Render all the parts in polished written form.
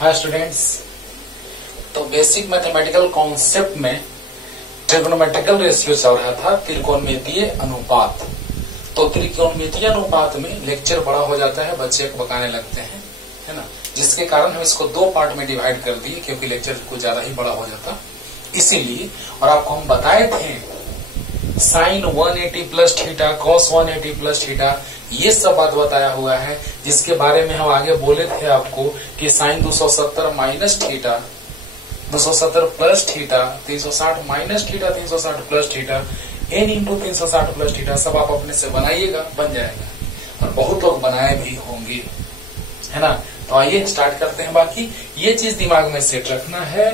Hi students. तो basic mathematical concept में trigonometrical ratio चल रहा था, त्रिकोणमितीय अनुपात। तो त्रिकोणमितीय अनुपात में लेक्चर बड़ा हो जाता है, बच्चे को बकाने लगते हैं, है ना, जिसके कारण हम इसको दो पार्ट में डिवाइड कर दिए क्योंकि लेक्चर कुछ ज्यादा ही बड़ा हो जाता इसीलिए। और आपको हम बताए थे sine 180 plus theta, cos 180 plus theta, ये सब बात बताया हुआ है, जिसके बारे में हम आगे बोले थे आपको कि sine 270 minus theta, 270 plus theta, 360 minus theta, 360 plus theta, n into 360 plus theta, सब आप अपने से बनाइएगा, बन जाएगा। और बहुत लोग बनाए भी होंगे, है ना। तो आइए स्टार्ट करते हैं। बाकी ये चीज दिमाग में सेट रखना है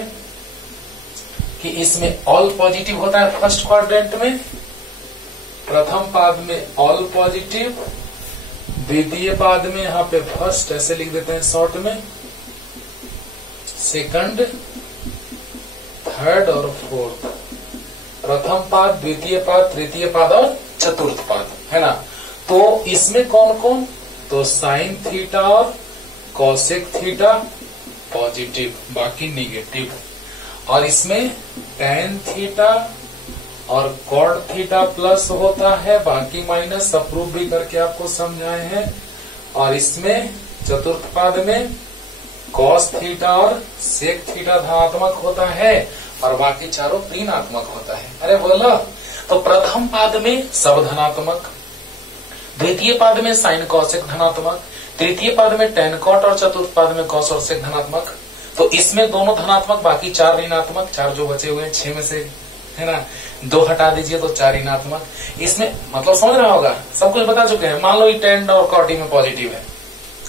कि इसमें ऑल पॉजिटिव होता है फर्स्ट क्वाड्रेंट में, प्रथम पाद में ऑल पॉजिटिव, द्वितीय पाद में यहाँ पे फर्स्ट ऐसे लिख देते हैं शॉर्ट में, सेकंड, थर्ड और फोर्थ। प्रथम पाद, द्वितीय पाद, तृतीय पाद और चतुर्थ पाद, है ना। तो इसमें कौन कौन, तो साइन थीटा और कॉसेक थीटा पॉजिटिव, बाकी निगेटिव। और इसमें टैन थीटा और कॉड थीटा प्लस होता है, बाकी माइनस, सब प्रूफ भी करके आपको समझाए हैं। और इसमें चतुर्थ पाद में कॉस थीटा और सेक थीटा धनात्मक होता है और बाकी चारों ऋणात्मक होता है। अरे बोलो। तो प्रथम पाद में सब धनात्मक, द्वितीय पाद में साइन कॉसेक धनात्मक, तृतीय पाद में टैन कॉट और चतुर्थ पाद में कॉस और सेक धनात्मक। तो इसमें दोनों धनात्मक, बाकी चार ऋणात्मक, चार जो बचे हुए हैं 6 में से, है ना, 2 हटा दीजिए तो 4 ऋणात्मक। इसमें मतलब समझ रहा होगा, सब कुछ बता चुके हैं। मान लो टैन और कॉटी में पॉजिटिव है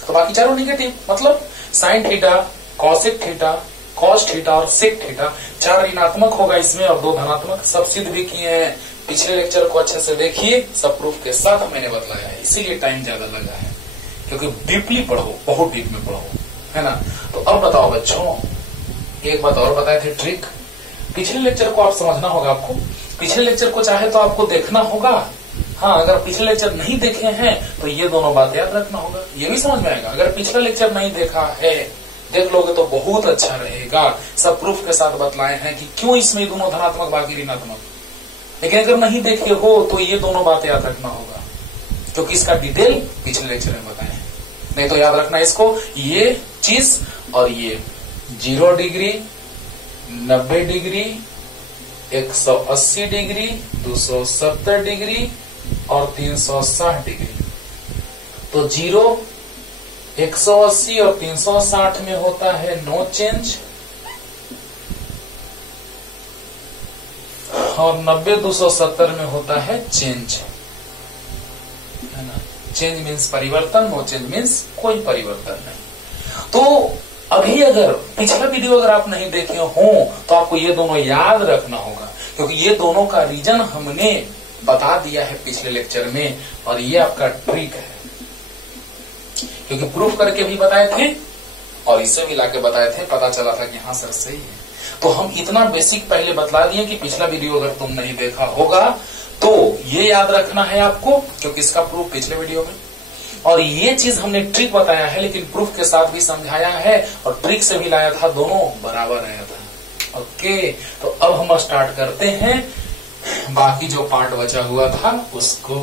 तो बाकी चारों निगेटिव, मतलब sine theta, cosec theta, cos theta और सेक थीटा, 4 ऋणात्मक होगा इसमें और 2 धनात्मक। सब सिद्ध भी किए हैं, पिछले लेक्चर को अच्छे से देखिए, सब प्रूफ के साथ मैंने बताया है, इसीलिए टाइम ज्यादा लगा है क्योंकि डीपली पढ़ो, बहुत डीप में पढ़ो, है ना। तो अब बताओ बच्चों, एक बात और बताए थे ट्रिक, पिछले लेक्चर को आप समझना होगा। आपको पिछले लेक्चर को चाहे तो आपको देखना होगा, हाँ, अगर पिछले लेक्चर नहीं देखे हैं तो ये दोनों बात याद रखना होगा, ये भी समझ में आएगा। अगर पिछला लेक्चर नहीं देखा है, देख लोगे तो बहुत अच्छा रहेगा। सब प्रूफ के साथ बतलाए हैं कि क्यों इसमें दोनों धनात्मक बाकी ऋणात्मक। लेकिन अगर नहीं देखे हो तो ये दोनों बातें याद रखना होगा क्योंकि इसका डिटेल पिछले लेक्चर में बताए। नहीं तो याद रखना इसको, ये चीज और ये 0 डिग्री, 90 डिग्री, 180 डिग्री, 270 डिग्री और 360 डिग्री। तो 0, 180 और 360 में होता है नो चेंज और 90, 270 में होता है चेंज, है ना। चेंज मीन्स परिवर्तन, नो चेंज मीन्स कोई परिवर्तन नहीं। तो अभी अगर पिछला वीडियो अगर आप नहीं देखे हो तो आपको ये दोनों याद रखना होगा क्योंकि ये दोनों का रीजन हमने बता दिया है पिछले लेक्चर में और ये आपका ट्रिक है क्योंकि प्रूफ करके भी बताए थे और इसे भी लाके बताए थे, पता चला था कि हाँ सर सही है। तो हम इतना बेसिक पहले बतला दिए कि पिछला वीडियो अगर तुम नहीं देखा होगा तो ये याद रखना है आपको क्योंकि इसका प्रूफ पिछले वीडियो में, और ये चीज हमने ट्रिक बताया है लेकिन प्रूफ के साथ भी समझाया है और ट्रिक से भी लाया था, दोनों बराबर आया था। ओके, तो अब हम स्टार्ट करते हैं बाकी जो पार्ट बचा हुआ था उसको।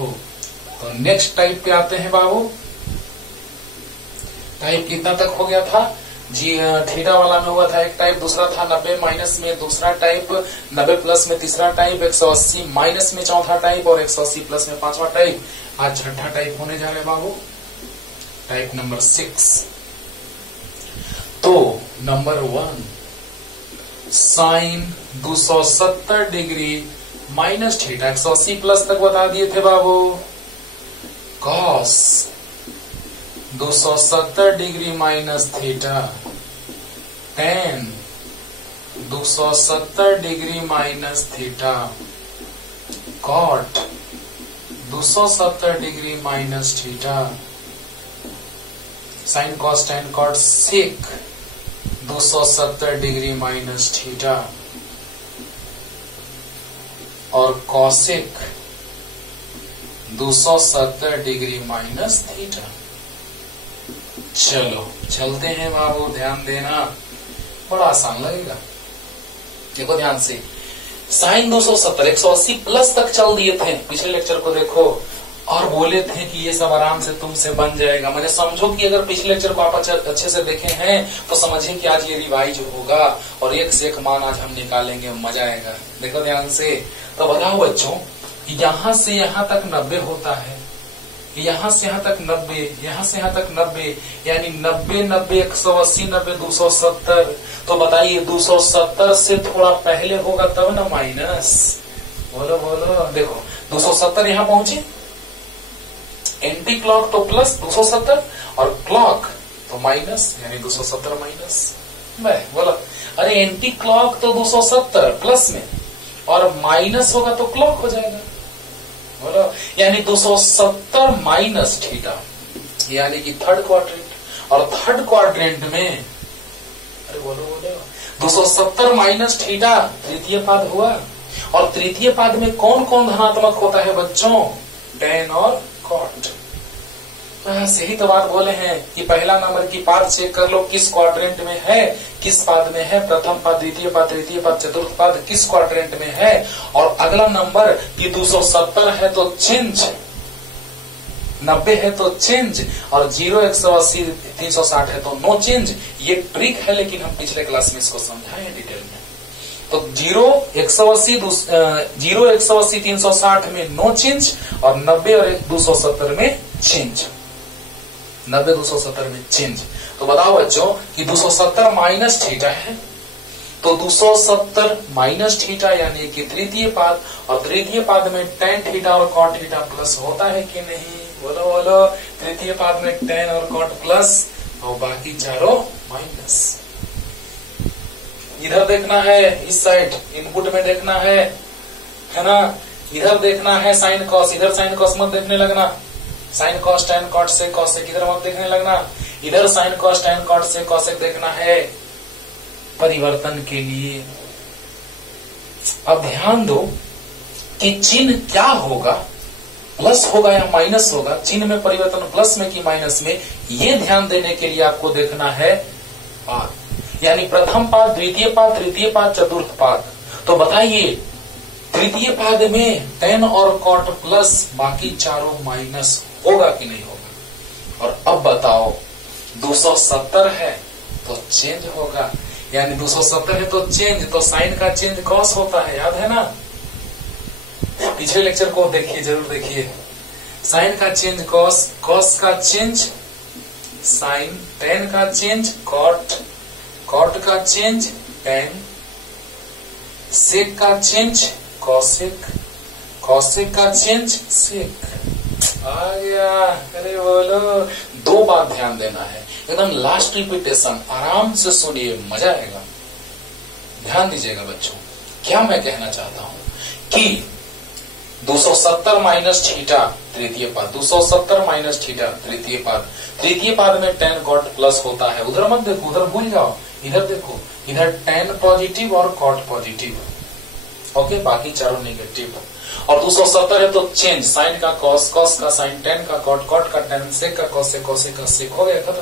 तो नेक्स्ट टाइप पे आते हैं बाबू। टाइप कितना तक हो गया था जी? थीटा वाला में हुआ था एक टाइप, दूसरा था 90 माइनस में दूसरा टाइप, 90 प्लस में तीसरा टाइप, 180 माइनस में चौथा टाइप और 180 प्लस में पांचवा टाइप। आज छठा टाइप होने जा रहे बाबू, टाइप नंबर 6। तो number 1 sine 270 degree minus theta, 180 plus तक बता दिए थे बाबू। Cos 270 degree minus theta, tan 270 degree minus theta, cot 270 degree minus theta, sine cos tan cot sec 270 degree minus theta और कॉसेक 270 डिग्री माइनस थीटा। चलो चलते हैं बाबू, ध्यान देना, बड़ा आसान लगेगा। देखो ध्यान से, साइन 270 180 प्लस तक चल दिए थे पिछले लेक्चर को देखो, और बोले थे कि ये सब आराम से तुमसे बन जाएगा। मुझे समझो कि अगर पिछले लेक्चर को आप अच्छे से देखे हैं तो समझिए कि आज ये रिवाइज होगा और एक से एक मान आज हम निकालेंगे, मजा आएगा। देखो ध्यान से, तो बताओ बच्चों, यहाँ से यहाँ तक 90 होता है, यहाँ से यहाँ तक 90, यहाँ से यहाँ तक 90, यानी 90 90 180 90 270। तो बताइए 270 से थोड़ा पहले होगा तब ना माइनस, बोलो बोलो। देखो 270 यहाँ पहुंचे, एंटी क्लॉक तो प्लस 270 और क्लॉक तो माइनस, यानी 270 माइनस। बोलो, अरे एंटी क्लॉक तो 270 प्लस में और माइनस होगा तो क्लॉक हो जाएगा, बोलो, यानी 270 माइनस थीटा, यानी कि थर्ड क्वाड्रेंट। और थर्ड क्वाड्रेंट में, अरे बोलो बोलो, 270 माइनस थीटा तृतीय पाद हुआ। और तृतीय पाद में कौन कौन धनात्मक होता है बच्चों? tan और cot। यही तो बात बोले हैं कि पहला नंबर की पाद चेक कर लो किस क्वाड्रेंट में है, किस पाद में है, प्रथम पाद, द्वितीय पाद, तृतीय पाद, चतुर्थ पाद किस क्वाड्रेंट में है। और अगला नंबर कि 270 है तो चेंज, 90 है तो चेंज, और 0 180 360 है तो नो चेंज। ये ट्रिक है, लेकिन हम पिछले क्लास में इसको समझाए डिटेल में। तो 0 180 360 में नो चेंज, और 90 और 270 में चेंज, 90 270 में चेंज। तो बताओ बच्चों कि 270 माइनस थीटा है, तो 270 माइनस थीटा यानी कि तृतीय पाद, और तृतीय पाद में tan थीटा और cot थीटा प्लस होता है कि नहीं? बोलो बोलो, तृतीय पाद में tan और cot प्लस और बाकी चारों माइनस। इधर देखना है, इस साइड इनपुट में देखना है ना, इधर देखना है साइन कॉस, इधर साइन कॉस मत देखने लगना, साइन कॉस tan cot से कॉसेक इधर मत देखने लगना, इधर साइन कॉस tan cot से कॉसेक देखना है परिवर्तन के लिए। अब ध्यान दो कि चिन्ह क्या होगा, प्लस होगा या माइनस होगा, चिन्ह में परिवर्तन प्लस में कि माइनस में, ये ध्यान देने के लिए आपको देखना है पाद, यानी प्रथम पाद, द्वितीय पाद, तृतीय पाद, चतुर्थ पाद। तो बताइए तृतीय पाद में tan और cot प्लस बाकी चारों माइनस होगा कि नहीं होगा? और अब बताओ 270 है तो चेंज होगा, यानी 270 है तो चेंज, तो साइन का चेंज कॉस होता है, याद है ना? पिछले लेक्चर को देखिए, जरूर देखिए। साइन का चेंज कॉस, कॉस का चेंज साइन, tan का चेंज cot, cot का चेंज tan, सेक का चेंज कॉसेक, कॉसेक का चेंज सेक। आ गया, अरे बोलो। दो बात ध्यान देना है, एकदम लास्ट रिपीटेशन, आराम से सुनिए, मजा आएगा। ध्यान दीजिएगा बच्चों, क्या मैं कहना चाहता हूं कि 270 माइनस थीटा तृतीय पाद, 270 माइनस थीटा तृतीय पाद, तृतीय पाद में tan cot प्लस होता है। उधर मत देखो, उधर भूल जाओ, इधर देखो, इधर tan पॉजिटिव और cot पॉजिटिव, ओके, बाकी चारों नेगेटिव। और 270 है तो चेंज, साइन का कॉस, कॉस का साइन, tan का cot, cot का tan, सेक का कॉसेक, कॉसेक का सेक, हो गया खत्म।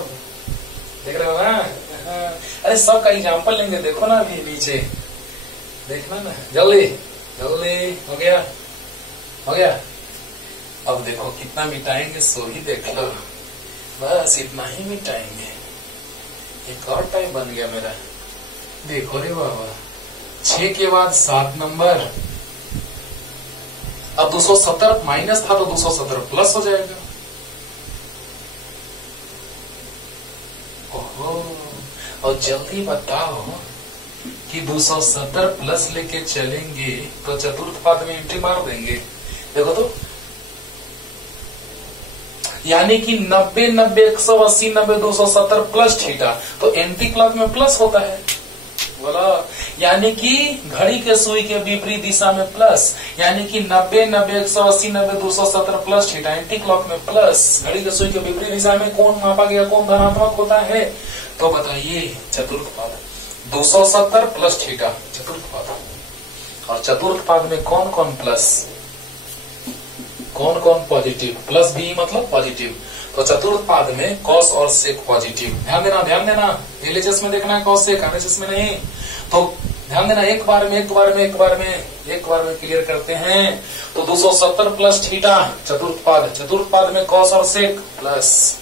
देख रहे हो ना? अरे सब का एग्जाम्पल लेंगे, देखो ना अभी नीचे, देखना ना, जल्दी जल्दी, हो गया हो गया। अब देखो कितना मिटाएंगे, सो ही देख लो, बस इतना ही मिटाएंगे। एक और टाइम बन गया मेरा, देखो रे बाबा, 6 के बाद 7 नंबर। अब 270 माइनस था तो 270 प्लस हो जाएगा। ओहो, और जल्दी बताओ कि 270 प्लस लेके चलेंगे तो चतुर्थ पाद में एंट्री मार देंगे। देखो तो, यानी कि 90 90 180 90 270 प्लस थीटा, तो एंटी क्लॉक में प्लस होता है, बोला, यानी कि घड़ी के सुई के विपरीत दिशा में प्लस, यानी कि 90 90 180 90 270 प्लस थीटा, एंटी क्लॉक में प्लस, घड़ी के सुई के विपरीत दिशा में कौन मापा गया, कौन धनात्मक होता है? तो बताइए चतुर्थ पाद, 270 प्लस थीटा चतुर्थ पाद। और चतुर्थ पाद में कौन कौन प्लस, कौन कौन पॉजिटिव? प्लस भी मतलब पॉजिटिव, तो चतुर्थ पाद में कॉस और सेक पॉजिटिव। ध्यान देना, एलएचएस में देखना है कॉस सेक, आरएचएस में नहीं। तो ध्यान देना, एक बार में क्लियर करते हैं। तो 270 प्लस थीटा चतुर्थ पाद में कॉस और सेक प्लस,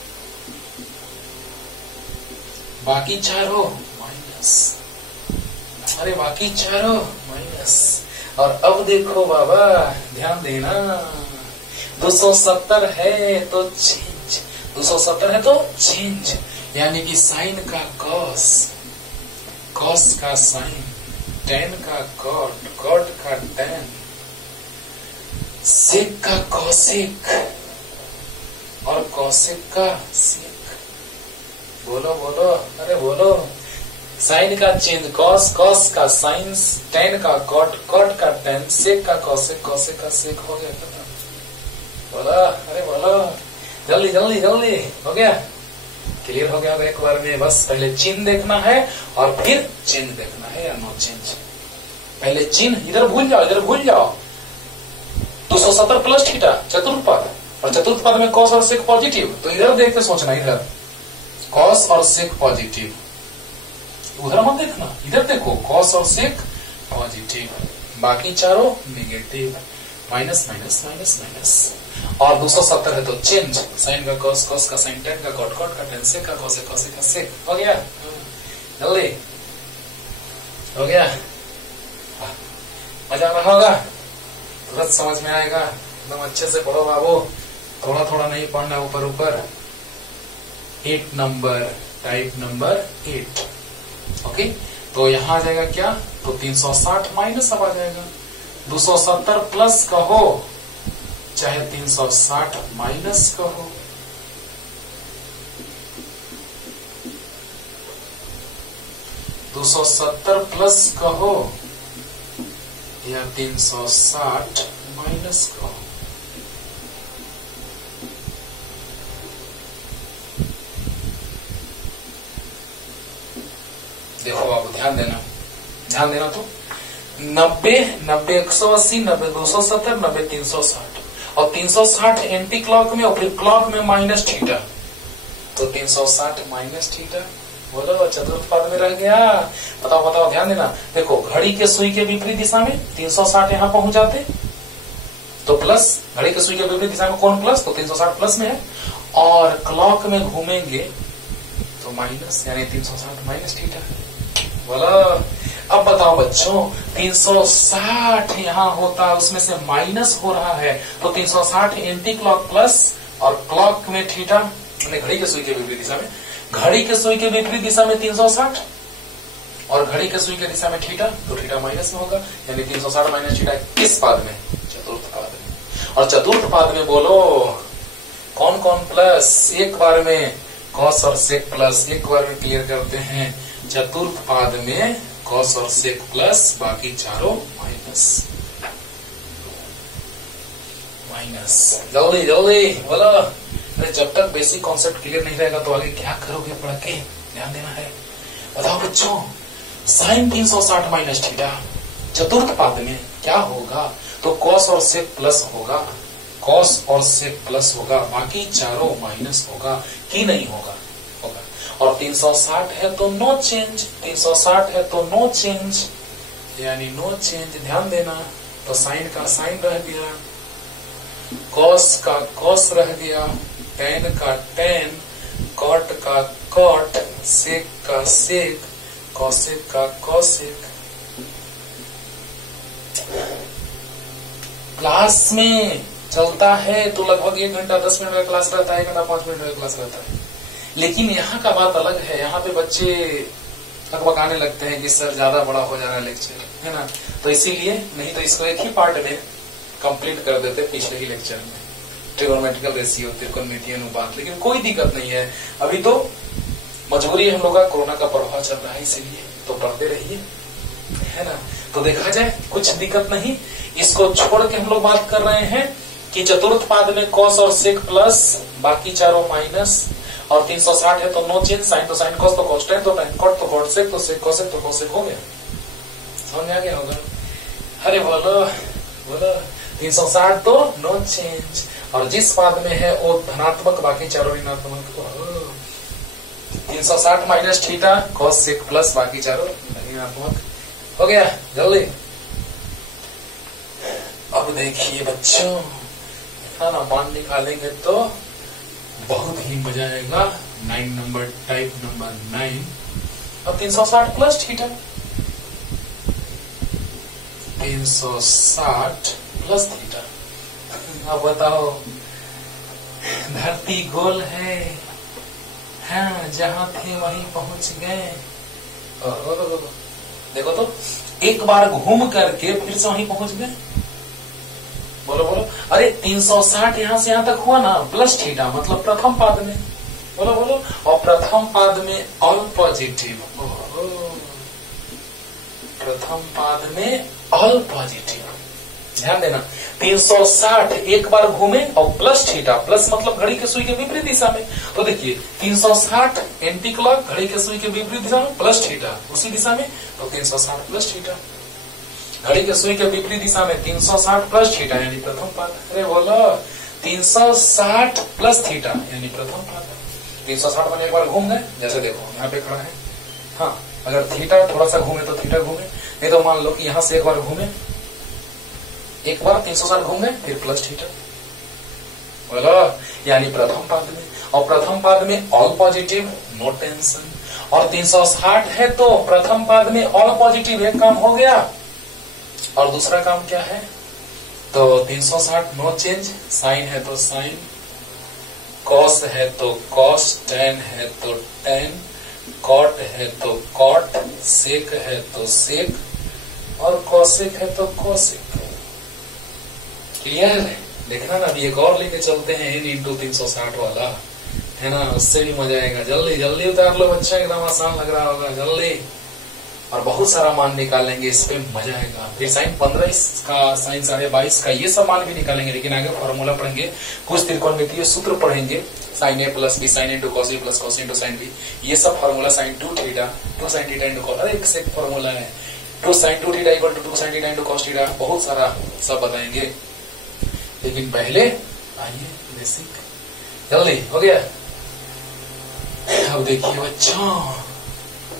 बाकी चारों माइनस, और अब देखो बाबा, ध्यान देना, 270 है तो चेंज, यानी कि साइन का कॉस का साइन, टेन का कॉट का टेन, सेक का कॉसेक और कॉसेक का सेक। बोलो, साइन का चेंज कॉस का साइन, टेन का कॉट का टेन, सेक का कॉसेक का सेक। हो गया बोलो, जल्दी हो गया, क्लियर हो गया एक बार में। बस पहले चिन्ह देखना है और फिर चिन्ह देखना है या नो चेंज। पहले चिन्ह इधर भूल जाओ। 270 प्लस थीटा चतुर्थ पद, और चतुर्थ पद में कॉस और सेक पॉजिटिव, तो इधर देख के सोचना, इधर कॉस और सेक पॉजिटिव, उधर मत देखना, इधर देखो, कॉस और सेक पॉजिटिव, बाकी चारों नेगेटिव, माइनस। और 270 है तो चेंज, साइन का कॉस का साइन, टेन का कॉट का टेन, सेक का कॉस का सेक। हो गया, जल्दी हो गया, मजा आ रहा होगा, तुरंत समझ में आएगा। एकदम अच्छे से पढ़ो बाबू, थोड़ा नहीं पढ़ना ऊपर। 8 नंबर, टाइप नंबर 8। ओके, तो यहां आ जाएगा क्या, तो 360 माइनस अब आ जाएगा। 270 प्लस कहो चाहे 360 माइनस कहो, प्लस कहो या 360 माइनस कहो, देखो बाबू, ध्यान देना। तो 90, 180, 90, 270, 90, 360, और 360 एंटी क्लॉक में और फिर क्लॉक में माइनस थीटा, तो 360 माइनस थीटा। बोलो, चतुर्थ पद में रह गया। बताओ, ध्यान देना। देखो, घड़ी के सुई के विपरीत दिशा में 360 यहाँ पहुंच जाते तो प्लस, घड़ी के सुई के विपरीत दिशा में कौन प्लस, तो 360 प्लस में है, और क्लॉक में घूमेंगे तो माइनस, यानी 360 माइनस थीटा। बोलो, अब बताओ बच्चों, 360 यहाँ होता, उसमें से माइनस हो रहा है, तो 360 एंटी क्लॉक प्लस, और क्लॉक में थीटा, घड़ी के सुई के विपरीत दिशा में, घड़ी के सुई के विपरीत दिशा में 360 और घड़ी के सुई के दिशा में थीटा, तो थीटा माइनस में होगा, यानी 360 माइनस थीटा किस पाद में, चतुर्थ पाद में। और चतुर्थ पाद में बोलो कौन प्लस, एक बार में कॉस और सेक प्लस, एक बार में क्लियर करते हैं। चतुर्थ पाद में कॉस और सेक प्लस, बाकी चारों माइनस। जल्दी बोलो। अरे जब तक बेसिक कॉन्सेप्ट क्लियर नहीं रहेगा तो आगे क्या करोगे पढ़ के, ध्यान देना है। बताओ बच्चों, साइन 360 माइनस थीटा चतुर्थ पाद में क्या होगा, तो कॉस और सेक प्लस होगा, बाकी चारों माइनस होगा कि नहीं होगा। और 360 है तो नो चेंज, 360 है तो नो चेंज, यानी नो चेंज। ध्यान देना, तो साइन का साइन रह गया, कॉस का कॉस रह गया, टेन का टेन, कॉट का कॉट, सेक का सेक, कॉसेक का कॉसेक। क्लास में चलता है तो लगभग 1 घंटा 10 मिनट का क्लास रहता है, 1 घंटा 5 मिनट का क्लास रहता है। लेकिन यहाँ का बात अलग है, यहाँ पे बच्चे अकबकाने लगते हैं कि सर ज्यादा बड़ा हो जा रहा है लेक्चर, है ना, तो इसीलिए, नहीं तो इसको एक ही पार्ट में कंप्लीट कर देते पिछले ही लेक्चर में, ट्रिगोनोमेट्रिकल रेशियो, त्रिकोणमितीय अनुपात। लेकिन कोई दिक्कत नहीं है, अभी तो मजबूरी हम लोग का, कोरोना का प्रभाव चल रहा है, इसीलिए तो पढ़ते रहिए, है ना। तो देखा जाए कुछ दिक्कत नहीं, इसको छोड़ के हम लोग बात कर रहे हैं कि चतुर्थ पाद में कॉस और सेक प्लस, बाकी चारों माइनस, और 360 है तो नो चेंज, साइन तो साइन, कॉस तो कॉस, टेन तो टेन, कॉट तो कॉट, सेक तो सेक, कॉसेक तो कॉसेक। हो गया, समझ आ गया होगा। अरे बोलो 360 तो नो चेंज, और जिस पाद में है वो धनात्मक, बाकी चारों ऋणात्मक। 360 minus theta cos sec plus बाकी चारों ऋणात्मक। हो गया जल्दी। अब देखिए बच्चों, है ना, मान निकालेंगे तो बहुत ही मजा आएगा। 9 नंबर, टाइप नंबर 9। अब 360 प्लस थीटा, 360 प्लस थीटा। अब बताओ, धरती गोल है, हाँ, जहां थे वहीं पहुंच गए। देखो तो, एक बार घूम करके फिर से वहीं पहुंच गए। बोलो बोलो, अरे 360 यहां से यहां तक हुआ ना, प्लस थीटा, मतलब प्रथम पाद में। बोलो बोलो, और प्रथम पाद में ऑल पॉजिटिव। प्रथम पाद में ऑल पॉजिटिव, ध्यान देना। 360 एक बार घूमे और प्लस थीटा, प्लस मतलब घड़ी के सुई के विपरीत दिशा में। तो देखिए 360 एंटी क्लॉक, घड़ी के सुई के विपरीत दिशा में, प्लस थीटा उसी दिशा में, तो 360 प्लस थीटा। घड़ी के सुई के विपरीत दिशा में 360 प्लस थीटा यानी प्रथम पाद। अरे बोलो, 360 प्लस थीटा यानी प्रथम पाद। 360 मैंने एक बार घूम गए, जैसे देखो यहाँ पे खड़ा है, हाँ, अगर थीटा थोड़ा सा घूमे तो थीटा घूमे, नहीं तो मान लो कि यहां से एक बार घूमे, एक बार 360 घूमे फिर प्लस थीटा, बोलो, यानी प्रथम पाद में। और प्रथम पाद में ऑल पॉजिटिव, नो टेंशन। और 360 है तो प्रथम पाद में ऑल पॉजिटिव, एक काम हो गया। और दूसरा काम क्या है, तो 360 नो चेंज, साइन है तो साइन, कॉस है तो कॉस, टेन है तो टेन, कॉट है तो कॉट, सेक है तो सेक, और कॉसेक है तो कॉसेक। क्लियर है? देखना ना, अभी एक और लेके चलते हैं n इंटू 360 वाला, है ना, उससे भी मजा आएगा। जल्दी जल्दी उतार लो बच्चा, एकदम आसान लग रहा होगा, जल्दी। और बहुत सारा मान निकालेंगे, इस पे मजा आएगा। फिर साइन 15 का, साइन 22.5 का, ये सब मान भी निकालेंगे, लेकिन आगे फॉर्मूला पढ़ेंगे, कुछ त्रिकोणमितीय सूत्र पढ़ेंगे, sine A plus B sine into cos A plus cos into sine B, ये सब formula, sine 2 theta, 2 sine theta into cos, अरे एक से एक फॉर्मूला है, 2 sine 2 theta equal to 2 sine theta into cos theta, बहुत सारा सब बताएंगे। लेकिन पहले आइए बेसिक, जल्दी हो गया। अब देखिए बच्चों,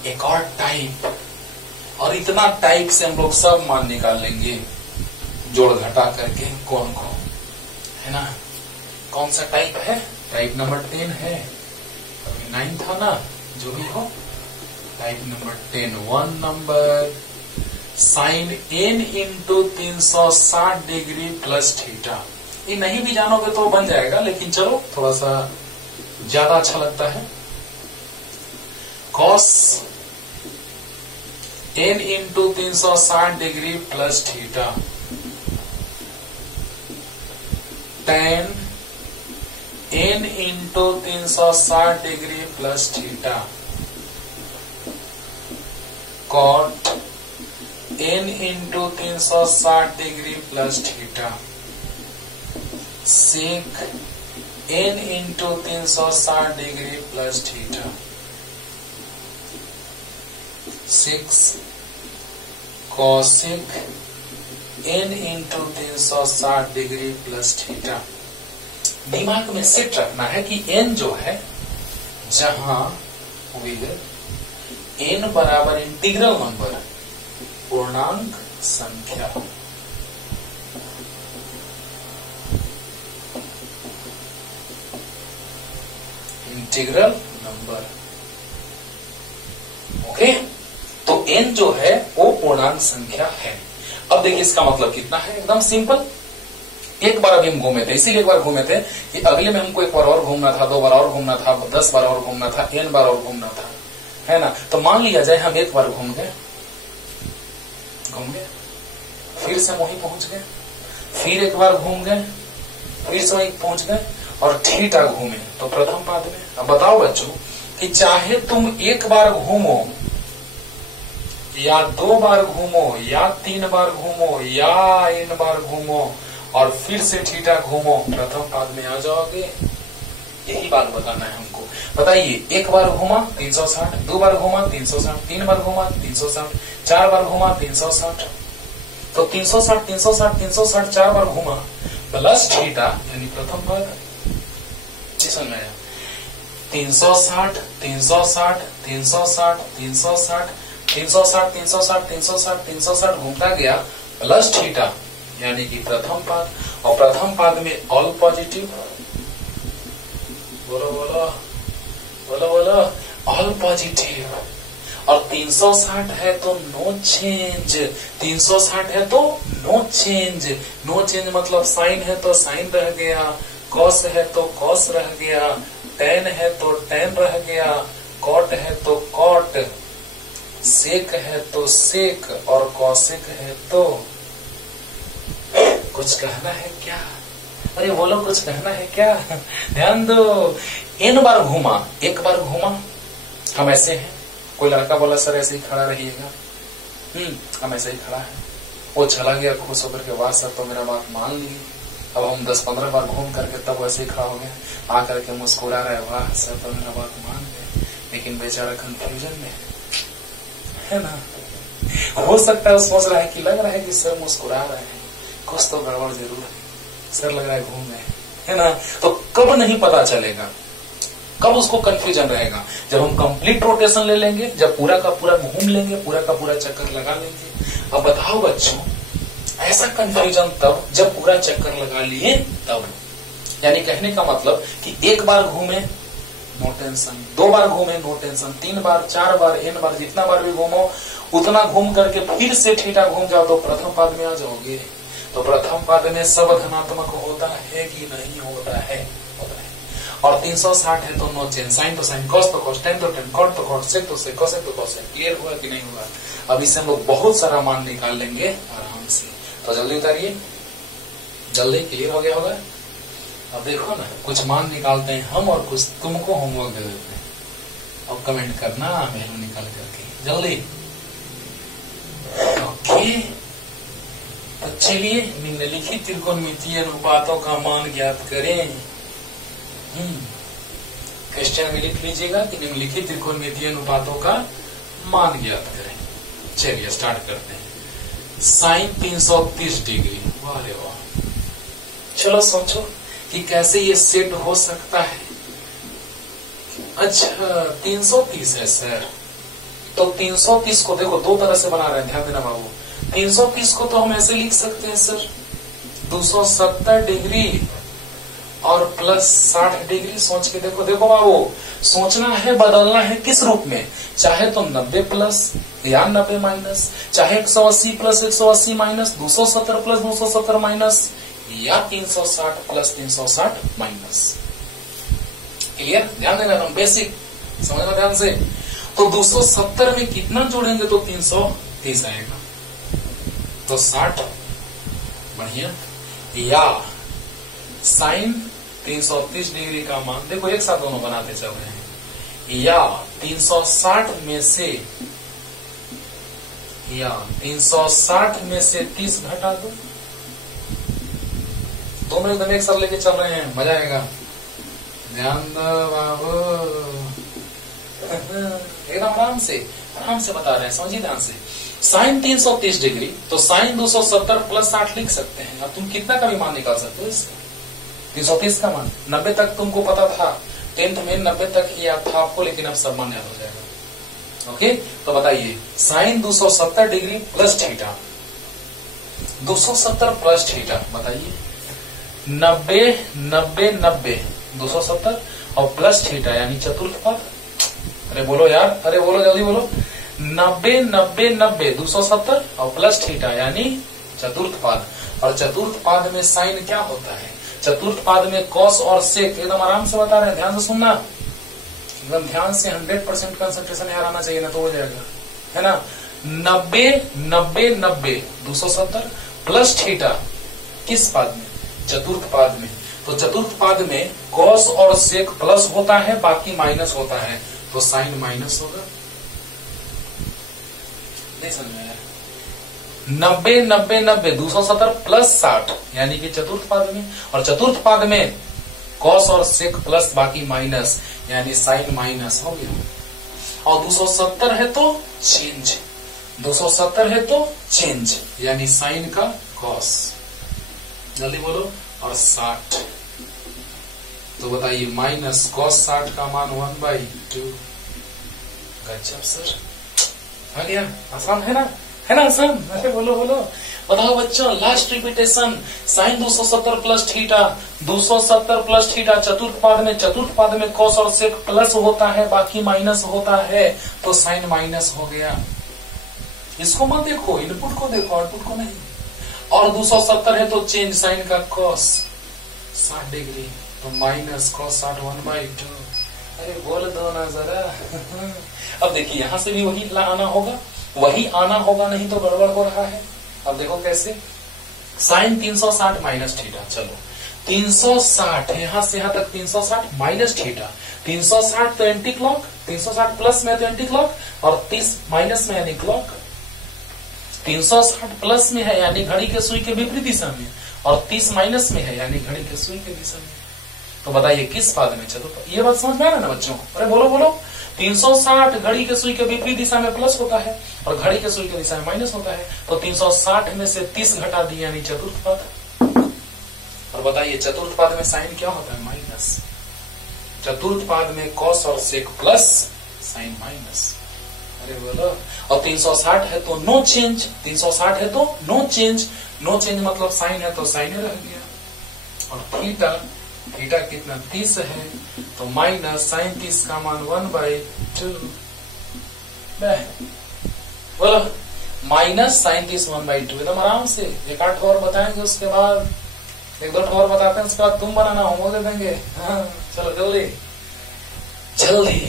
एक और टाइप, और इतना टाइप से हम लोग सब मान निकाल लेंगे, जोड़ घटा करके, कौन कौन, है ना। कौन सा टाइप है, टाइप नंबर 10 है, अभी 9 था ना, जो भी हो, type number 10। 1 number, sine n into 360 degree plus theta. ये नहीं भी जानोगे तो बन जाएगा, लेकिन चलो थोड़ा सा ज्यादा अच्छा लगता है। Cos n into 360 degree plus theta, tan n into 360 degree plus theta, cot n into 360 degree plus theta, sec n into 360 degree plus theta, 6 cosec n into 360 degree plus theta. दिमाग में सेट रखना है कि n जो है, जहां n बराबर integral number, पूर्णांक संख्या, इंटीग्रल नंबर, ओके। तो n जो है वो पूर्णांक संख्या है। अब देखिए इसका मतलब कितना है, एकदम सिंपल। एक बार अभी हम घूमे थे, इसीलिए एक बार घूमे थे कि अगले में हमको एक बार और घूमना था, 2 बार और घूमना था, 10 बार और घूमना था, n बार और घूमना था, है ना। तो मान लिया जाए हम एक बार घूम गए, फिर से वहीं पहुंच गए, फिर एक बार घूम गए, फिर से वहीं पहुंच गए, और थीटा घूमे, तो प्रथम पाद में। अब बताओ बच्चों कि चाहे तुम एक बार घूमो, या 2 बार घूमो, या 3 बार घूमो, या n बार घूमो, और फिर से थीटा घूमो, प्रथम पाद में आ जाओगे। यही बात बताना है हमको। बताइए, एक बार घूमा 360, 2 बार घूमा 360, 3 बार घूमा 360, 4 बार घूमा 360, तो 360 360 360 4 बार घूमा, प्लस थीटा यानी प्रथम पद। समझ में आया? 360 360 360 360 360 360 360 360 घूमता गया प्लस थीटा यानी कि प्रथम पद। और प्रथम पद में ऑल पॉजिटिव, बोलो बोलो बोलो बोलो, ऑल पॉजिटिव। और 360 है तो नो चेंज, 360 है तो नो चेंज। नो चेंज मतलब साइन है तो साइन रह गया, कॉस है तो कॉस रह गया, टेन है तो टेन रह गया, कॉट है तो कॉट, सेक है तो सेक, और कॉसेक है तो। कुछ कहना है क्या? अरे बोलो, कुछ कहना है क्या? ध्यान दो, n बार घूमा, एक बार घूमा, हम ऐसे हैं। कोई लड़का बोला सर ऐसे ही खड़ा रहिएगा, हम ऐसे ही खड़ा है। वो चला गया खुश होकर के, वाह सर तो मेरा बात मान ली। अब हम 10-15 बार घूम करके तब वैसे ही खड़ा हो गया, आकर के मुस्कुरा रहे, वाह सर तो मेरा बात मान गए। लेकिन बेचारा कंफ्यूजन में है ना। हो सकता है सोच रहा है कि लग रहा है कि सर मुस्कुरा रहे हैं, कुछ तो गड़बड़ जरूर है, सर लग रहा है घूम गए, है ना। तो कब नहीं पता चलेगा, कब उसको कंफ्यूजन रहेगा? जब हम कंप्लीट रोटेशन ले लेंगे, जब पूरा का पूरा घूम लेंगे, पूरा का पूरा चक्कर लगा लेंगे। अब बताओ बच्चों, ऐसा कंफ्यूजन तब जब पूरा चक्कर लगा लिए तब। यानी कहने का मतलब कि एक बार घूमे नो टेंशन, 2 बार घूमे नो टेंशन, 3 बार 4 बार n बार जितना बार भी घूमो उतना घूम करके फिर से थीटा घूम जाओ तो प्रथम पद में आ जाओगे। तो प्रथम पद में सब धनात्मक होता है कि नहीं होता है? होता है। और 360 है तो नो चेंज, साइन तो साइन, कॉस तो कॉस, टेन तो टेन, कॉट तो कॉट, सेक तो सेक, कॉसेक तो कॉसेक। क्लियर हुआ कि नहीं हुआ? अब इससे हम लोग बहुत सारा मान निकाल लेंगे आराम से। तो जल्दी उतारिए, जल्दी। क्लियर हो गया होगा? अब देखो ना, कुछ मान निकालते हैं हम और कुछ तुमको होमवर्क दे देते हैं। अब कमेंट करना वैल्यू निकाल करके जल्दी। ओके, तो चलिए निम्नलिखित त्रिकोणमितीय अनुपातों का मान ज्ञात करें। क्वेश्चन में लिख लीजिएगा कि निम्नलिखित त्रिकोणमितीय अनुपातों का मान ज्ञात करें। चलिए स्टार्ट करते हैं। साइन 330 डिग्री, वाह रे वाह। चलो सोचो कि कैसे ये सेट हो सकता है। अच्छा 330 है सर, तो 330 को देखो 2 तरह से बना रहे हैं, ध्यान देना बाबू। 330 को तो हम ऐसे लिख सकते हैं सर, 270 डिग्री और प्लस 60 डिग्री। सोच के देखो, देखो बाबू, सोचना है, बदलना है किस रूप में? चाहे तो 90 प्लस या 90 माइनस, चाहे 180 प्लस 180 माइनस, 270 प्लस 270 माइनस, या 360 प्लस 360 माइनस। क्लियर? ध्यान देना, हम बेसिक समझना ध्यान से। तो 270 में कितना जोड़ेंगे तो 330 आएगा, तो 60 बढ़िया। या साइन 330 डिग्री का मान, देखो एक साथ दोनों बनाते चल रहे हैं। या 360 में से, या 360 में से 30 घटा दो। दोनों एकदम एक साथ लेके चल रहे हैं, मजा आएगा। ध्यान दो बाबू, एकदम आराम से बता रहे हैं, समझिए ध्यान से। साइन 330 डिग्री, तो साइन 270 प्लस 60 लिख सकते हैं। अब तुम कितना का भी मान निकाल सकते हो इसका, 330 का मान। 90 तक तुमको पता था, 10th में 90 तक ही याद था आपको, लेकिन अब सब मान याद हो जाएगा। ओके, तो बताइए sine 270 degree plus theta, 270 plus theta, बताइए 90 90 90 270 और प्लस थीटा यानी चतुर्थ पद। अरे बोलो यार, अरे बोलो जल्दी बोलो। 90 90 90 270 और प्लस थीटा यानी चतुर्थ पाद। और चतुर्थ पाद में साइन क्या होता है? चतुर्थ पाद में कॉस और सेक, एकदम आराम से बता रहे हैं, ध्यान से सुनना, एकदम ध्यान से। 100% कंसंट्रेशन यहाँ आना चाहिए ना, तो हो जाएगा, है ना। 90 90 90 270 प्लस थीटा किस पाद में? चतुर्थ पाद में। तो चतुर्थ पाद में कॉस और सेक प्लस होता है, बाकी माइनस होता है, तो साइन माइनस होगा। नहीं समझ में आया? 90 90 90 270 प्लस 60 यानी कि चतुर्थ पाद में, और चतुर्थ पाद में कॉस और सेक प्लस बाकी माइनस यानी साइन माइनस हो गया। और 270 है तो चेंज, 270 है तो चेंज यानी साइन का कॉस। जल्दी बोलो, और 60। तो बताइए माइनस कॉस 60 का मान 1/2। गजब सर, आ गया। आसान है ना, है ना आसान? अरे बोलो बोलो, बताओ बच्चों। Last repetition, sine 270 plus theta, 270 plus theta चतुर्थ पाद में कॉस और सेक प्लस होता है, बाकी माइनस होता है, तो साइन माइनस हो गया। इसको मत देखो, इनपुट को देखो, आउटपुट को नहीं। और 270 है तो चेंज साइन का कॉस 60 डिग्री, तो माइनस कॉस 60 1/2। अरे बोल दो ना जरा। अब देखिए यहां से भी वही आना होगा, वही आना होगा, नहीं तो गड़बड़ हो रहा है। अब देखो कैसे, साइन 360 माइनस थीटा, चलो 360 यहां से यहां तक 360 माइनस थीटा, 360 तो एंटी क्लॉक, 360 प्लस में तो एंटी क्लॉक, और 30 माइनस में यानी क्लॉक। 360 प्लस में है यानी घड़ी के सुई के विपरीत दिशा में, और 30 माइनस में है यानी घड़ी के सुई के दिशा में। तो बताइए किस पाद में चतुर्थ? ये बात समझ में आ रहा है ना बच्चों? अरे बोलो बोलो। 360 घड़ी के सुई के विपरीत दिशा में प्लस होता है और घड़ी के सुई के दिशा में माइनस होता है, तो 360 में से 30 घटा दिए यानी चतुर्थ पाद। और बताइए चतुर्थ पाद में साइन क्या होता है? माइनस। चतुर्थ पाद में कॉस और सेक प्लस, साइन माइनस। अरे बोलो। और 360 है तो नो चेंज, 360 है तो नो चेंज, नो चेंज मतलब साइन है तो साइन रह गया। और थीटा, थीटा कितना 30 है, तो माइनस साइन 30 का मान 1/2। बोलो माइनस साइन 30 1/2, एकदम आराम से। एक आठ और बताएंगे, उसके बाद एक दो और बताते हैं, उसके बाद तुम बनाना, होमवर्क दे देंगे। हाँ चलो जल्दी जल्दी।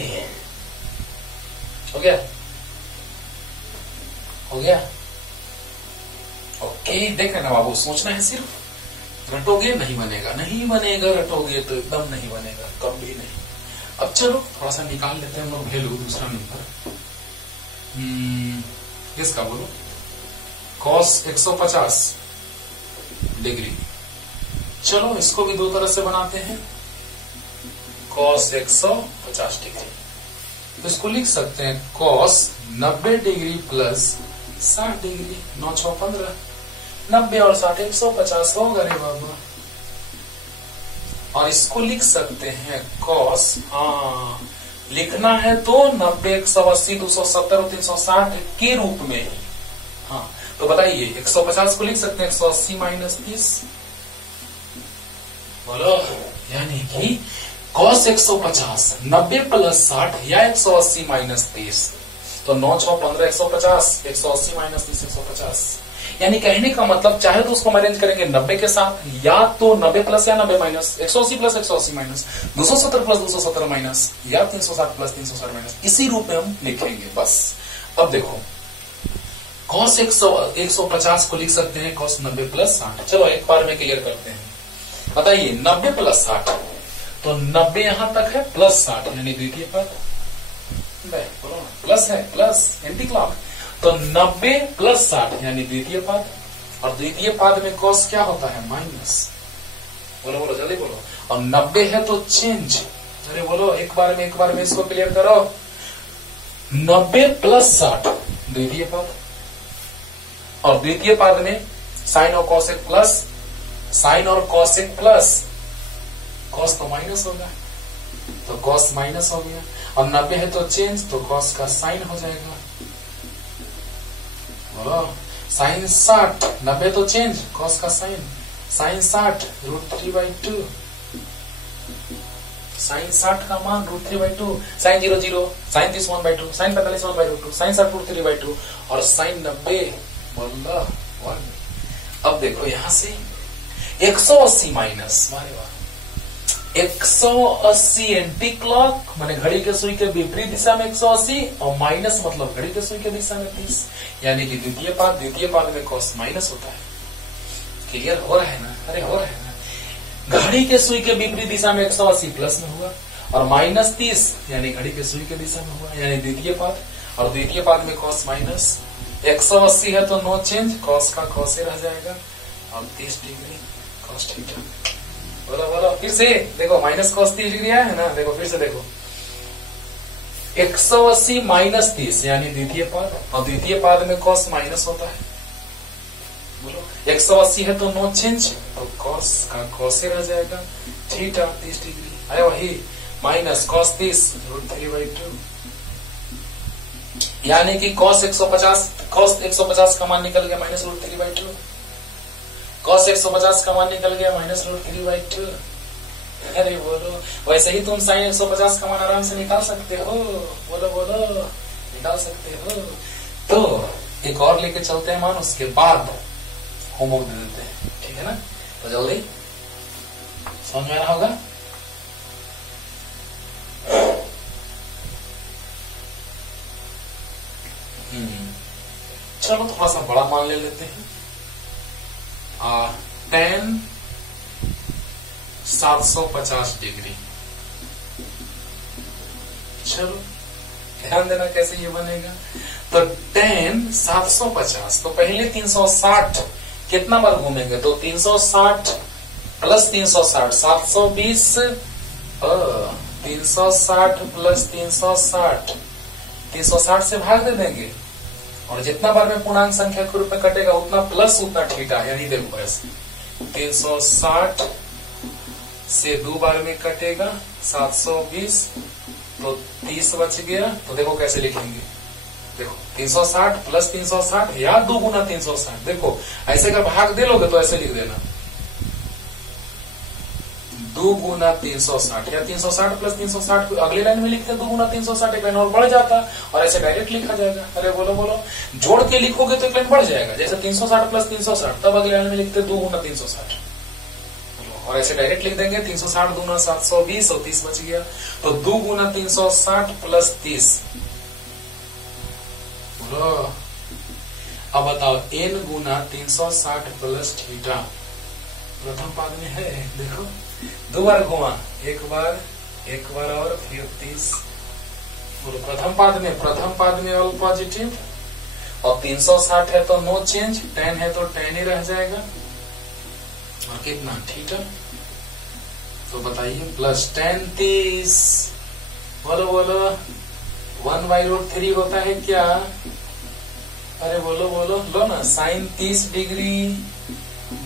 हो गया, हो गया। ओके, देख लेना बाबू, सोचना है सिर्फ। रटोगे नहीं बनेगा, नहीं बनेगा, रटोगे तो एकदम नहीं बनेगा, कभी नहीं। अब चलो थोड़ा सा निकाल लेते हैं हम लोग वैल्यू, दूसरा नंबर किसका बोलो? Cos 150 degree. चलो इसको भी दो तरह से बनाते हैं, कॉस 150 डिग्री। तो इसको लिख सकते हैं कॉस 90 डिग्री प्लस 60 डिग्री, 9 6 15, 90 और 60 150 होगा रे बाबा। और इसको लिख सकते हैं कॉस, लिखना है तो 90 180 270 और 360 के रूप में ही। हाँ तो बताइए 150 को लिख सकते हैं 180 माइनस 30। बोलो, यानी कि कॉस 150 90 प्लस 60 या 180 माइनस 30, तो 9 6 15 150, 180 माइनस 30 150। यानी कहने का मतलब चाहे तो उसको अरेंज करेंगे 90 के साथ, या तो 90 प्लस या 90 minus, 180 plus 180 minus, 270 plus 270 minus, या 360 प्लस 360 माइनस, इसी रूप में हम लिखेंगे बस। अब देखो कॉस 150 को लिख सकते हैं कॉस 90 प्लस 60। चलो एक बार में क्लियर करते हैं। बताइए 90 प्लस 60, तो 90 यहां तक है प्लस 60 यानी द्वितीय पद, प्लस है, प्लस एंटी क्लॉक, तो 90 प्लस 60 यानी द्वितीय पाद। और द्वितीय पाद में कॉस क्या होता है? माइनस। बोलो बोलो जल्दी बोलो। और 90 है तो चेंज, अरे बोलो एक बार में इसको क्लियर करो। 90 प्लस 60 द्वितीय पाद, और द्वितीय पाद में साइन और कॉसेक प्लस, साइन और कॉसेक प्लस, कॉस तो माइनस होगा, तो कॉस माइनस हो गया। और 90 है तो चेंज, तो कॉस का साइन हो जाएगा। साइन 60, 90 तो चेंज, कॉस का साइन, साइन 60 √3/2, साइन 60 का मान √3/2, साइन 0 0, साइन 30 1/2, साइन 45 1/2, साइन 60 √3/2, और साइन 90 1। अब देखो यहां से 180 माइनस, मारे वाह, 180 एंटी क्लॉक माने घड़ी के सुई के विपरीत दिशा में 180, और माइनस मतलब घड़ी के सुई के दिशा में 30, यानी कि द्वितीय पाद में कॉस माइनस होता है। क्लियर हो रहा है ना? अरे हो रहा है ना। घड़ी के सुई के विपरीत दिशा में 180 प्लस में हुआ, और माइनस 30 यानी घड़ी के सुई के दिशा में हुआ, यानी द्वितीय पाद। और द्वितीय पाद में कॉस माइनस, 180 है तो नो चेंज, कॉस का कॉस रह जाएगा, और 30 डिग्री कॉस थीटा। बोलो बोलो फिर से, देखो माइनस कॉस 30 डिग्री है ना, देखो फिर से देखो 180 माइनस 30 यानी द्वितीय पाद, और द्वितीय पाद में कॉस माइनस होता है, बोलो 180 है तो नो चेंज, तो कॉस का कॉस रह जाएगा, थीटा 30 डिग्री आया वही, माइनस कॉस 30 √3/2, यानी कि कॉस 150 का मान निकल गया माइनस √3/2, कॉस 150 का मान निकल गया माइनस √3/2। अरे बोलो, वैसे ही तुम साइन 150 का मान आराम से निकाल सकते हो, बोलो बोलो निकाल सकते हो। तो एक और लेके चलते हैं मान, उसके बाद होमवर्क दे देते हैं, ठीक है ना। तो जल्दी समझ में आ रहा होगा। चलो थोड़ा सा बड़ा मान ले लेते हैं, tan 750 डिग्री। चलो ध्यान देना कैसे ये बनेगा। तो tan 750, तो पहले 360 कितना बार घूमेंगे, तो 360 प्लस 360 720, 360 प्लस 360 से भाग दे देंगे, और जितना बार में पूर्णांक संख्या के रूप में कटेगा उतना प्लस उतना थीटा, यानी देखो ऐसे 360 से 2 बार में कटेगा 720, तो 30 बच गया। तो देखो कैसे लिखेंगे, देखो 360 प्लस 360 या 2 गुना 360, देखो ऐसे का भाग दे लोगे तो ऐसे लिख देना 2 गुना 360, या 360 प्लस 360 अगले लाइन में लिखते हैं 2 गुना 360, एक लाइन और बढ़ जाता, और ऐसे डायरेक्ट लिखा जाएगा। अरे बोलो बोलो, जोड़ के लिखोगे तो एक लाइन बढ़ जाएगा, जैसे 360 प्लस 360, तब अगले लाइन में लिखते 2 गुना 360, और ऐसे डायरेक्ट लिख देंगे 360 दूना 720 और 30 बच गया। तो 2 गुना 360 प्लस 30, बोलो अब बताओ n गुना 360 प्लस थीटा, प्रथम पाद में है, देखो 2 बार घुमा, एक बार और फिर 30, बोलो प्रथम पाद में ऑल पॉजिटिव, और 360 है तो नो चेंज, tan है तो tan ही रह जाएगा, और कितना थीटा, तो बताइए प्लस tan 30, बोलो बोलो 1/√3 होता है क्या, अरे बोलो बोलो लो ना, sine 30 degree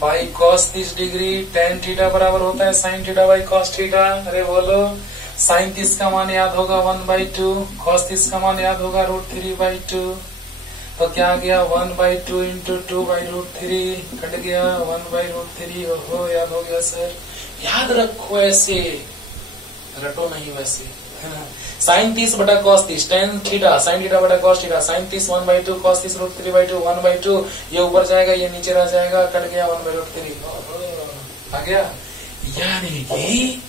by cos 30 degree, tan theta बराबर होता है sine theta by cos theta. अरे बोलो साइन 30 का मान याद होगा 1/2, कॉस 30 का मान याद होगा √3/2, तो क्या आ गया 1/2 इंटू 2/√3, कट गया 1/√3। ओहो याद हो गया सर, याद रखो ऐसे, रटो नहीं वैसे। साइन 30 बटा cos 30, tan theta sine theta बटा कॉस थीटा, साइन 30 1/2, कॉस 30 √3/2, 1/2 ये ऊपर जाएगा ये नीचे रह जाएगा, कट गया 1/√3 आ गया। यानी कि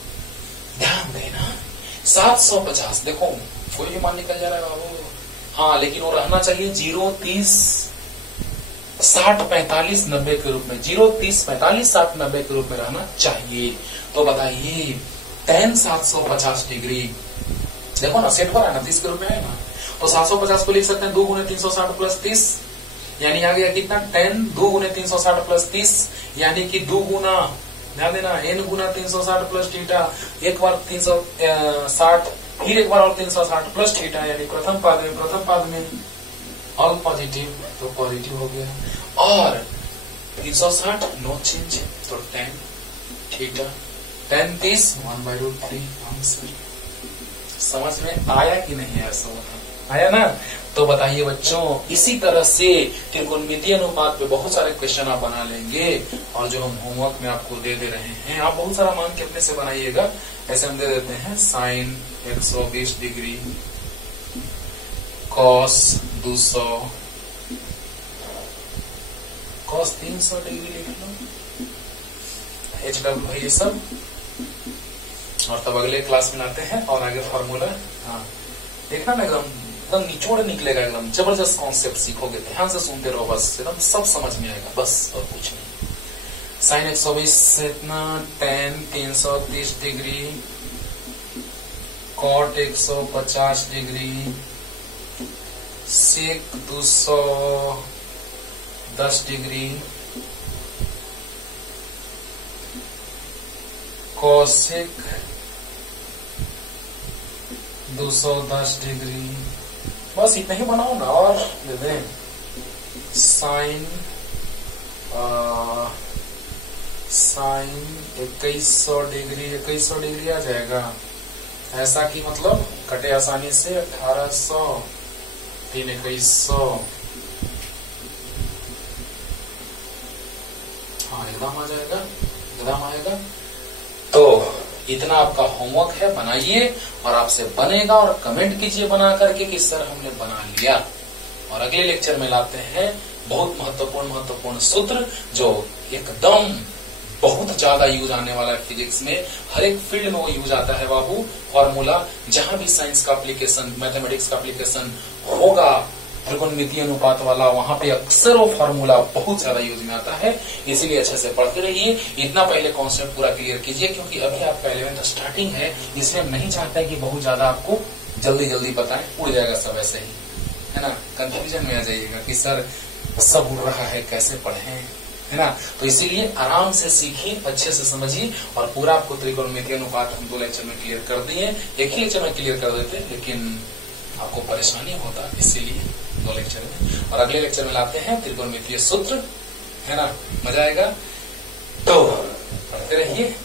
ध्यान देना 750, देखो कोई भी मान निकल जा रहा है बाबू, हाँ लेकिन वो रहना चाहिए 0 30 60 45 90 के रूप में, 0 30 45 60 90 के रूप में रहना चाहिए। तो बताइए tan 750 डिग्री, देखो ना सेट पर है ना 30 के रूप में है ना, तो 750 को लिख सकते हैं 2 गुने 360 प्लस 30, यानी आ गया कितना tan 2 गुने 360 प्लस 30, यानी कि 2 गुना, ध्यान देना n गुना 360 प्लस थीटा, एक बार 360 फिर एक बार और 360 प्लस थीटा, यानी प्रथम पाद में ऑल पॉजिटिव, तो पॉजिटिव हो गया, और 360 नो चेंज, तो tan थीटा tan 30 1/√3 आंसर। समझ में आया कि नहीं आया, समझ आया ना। तो बताइए बच्चों, इसी तरह से त्रिकोणमितीय अनुपात पे बहुत सारे क्वेश्चन आप बना लेंगे, और जो हम होमवर्क में आपको दे रहे हैं, आप बहुत सारा मान के अपने से बनाइएगा। ऐसे हम दे देते हैं sine 120 degree, cos 200, cos 300 degree लिख लो, HW है ये सब, और तब अगले क्लास में लाते हैं और आगे फॉर्मूला। हाँ देखना ना, एकदम निचोड़ निकलेगा, एकदम जबरदस्त कॉन्सेप्ट सीखोगे, ध्यान से सुनते रहो, बस एकदम सब समझ में आएगा, बस और कुछ नहीं। साइन 120 से इतना, tan 330 डिग्री, कॉट 150 डिग्री, सेक 210 डिग्री, कोसेक 210 डिग्री, बस इतना ही बनाओ ना, और दे दें साइन साइन 2100 डिग्री आ जाएगा। ऐसा कि मतलब कटे आसानी से 1800 3 2100, हाँ एकदम आ जाएगा, एकदम आएगा। तो इतना आपका होमवर्क है, बनाइए और आपसे बनेगा और कमेंट कीजिए बना करके कि सर हमने बना लिया। और अगले लेक्चर में लाते हैं बहुत महत्वपूर्ण सूत्र जो एकदम बहुत ज्यादा यूज आने वाला है फिजिक्स में, हर एक फील्ड में वो यूज आता है बाबू। फॉर्मूला जहां भी साइंस का एप्लीकेशन, मैथमेटिक्स का एप्लीकेशन होगा त्रिकोणमितीय अनुपात वाला, वहां पे अक्सर वो फॉर्मूला बहुत ज्यादा यूज में आता है। इसीलिए अच्छे से पढ़ते रहिए। इतना पहले कॉन्सेप्ट पूरा क्लियर कीजिए, क्योंकि अभी आपका 11th स्टार्टिंग है, इसलिए हम नहीं चाहते कि बहुत ज्यादा आपको जल्दी बताएं, उड़ जाएगा सब ऐसे ही, है ना। कंफ्यूजन में आ जाइएगा कि सर सब उड़ रहा है, कैसे पढ़ें, है ना। तो इसीलिए आराम से सीखिए, अच्छे से समझिए और पूरा आपको त्रिकोणमितीय अनुपात हम 2 लेक्चर में क्लियर कर दिए। एक ही लेक्चर में क्लियर कर देते, लेकिन आपको परेशानी होता, इसीलिए 2 लेक्चर में। और अगले लेक्चर में लाते हैं त्रिकोणमितीय सूत्र, है ना, मजा आएगा। तो पढ़ते रहिए।